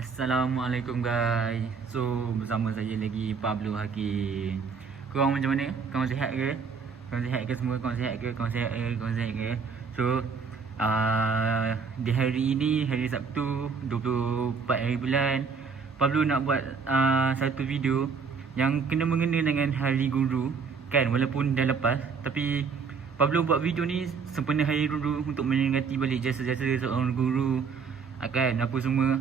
Assalamualaikum guys. So bersama saya lagi Pablo Hakim. Korang macam mana? Korang sihat ke? Korang sihat ke semua? Korang sihat ke? Korang sihat ke? Korang sihat ke? So di hari ini, hari Sabtu 24 hari bulan, Pablo nak buat satu video yang kena mengena dengan Hari Guru. Kan, walaupun dah lepas, tapi Pablo buat video ni sempena Hari Guru untuk menyemangati balik jasa-jasa seorang guru, kan, apa semua.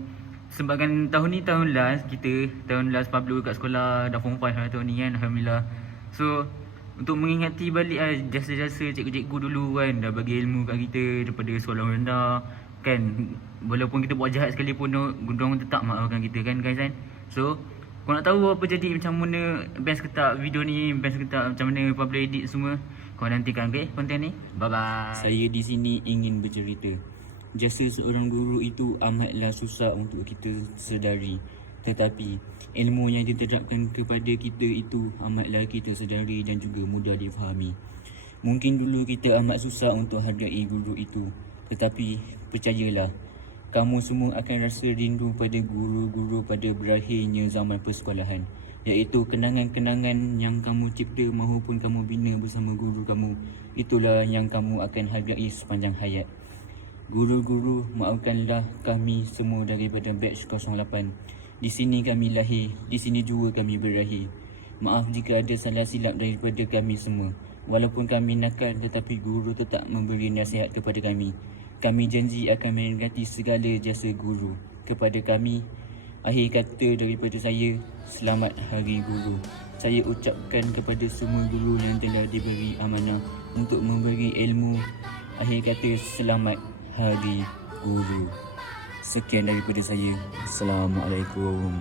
Sebabkan tahun ni tahun last kita, tahun last Pablo kat sekolah, dah form 5 lah tahun ni kan, Alhamdulillah. So untuk mengingati balik jasa-jasa cikgu-cikgu dulu kan, dah bagi ilmu kat kita daripada sekolah rendah kan. Walaupun kita buat jahat sekalipun, diorang tetap maafkan kita kan guys kan. So kau nak tahu apa jadi, macam mana best ke tak video ni, best ke tak, macam mana Pablo edit semua, kau nantikan konten ni. Bye bye. Saya di sini ingin bercerita. Jasa seorang guru itu amatlah susah untuk kita sedari. Tetapi ilmu yang diterapkan kepada kita itu amatlah kita sedari dan juga mudah difahami. Mungkin dulu kita amat susah untuk hargai guru itu. Tetapi percayalah, kamu semua akan rasa rindu pada guru-guru pada berakhirnya zaman persekolahan, iaitu kenangan-kenangan yang kamu cipta maupun kamu bina bersama guru kamu. Itulah yang kamu akan hargai sepanjang hayat. Guru-guru, maafkanlah kami semua daripada batch 08. Di sini kami lahir, di sini juga kami berakhir. Maaf jika ada salah silap daripada kami semua. Walaupun kami nakal, tetapi guru tetap memberi nasihat kepada kami. Kami janji akan mengingati segala jasa guru kepada kami. Akhir kata daripada saya, selamat Hari Guru. Saya ucapkan kepada semua guru yang telah diberi amanah untuk memberi ilmu. Akhir kata, selamat Hari Guru. Sekian daripada saya. Assalamualaikum.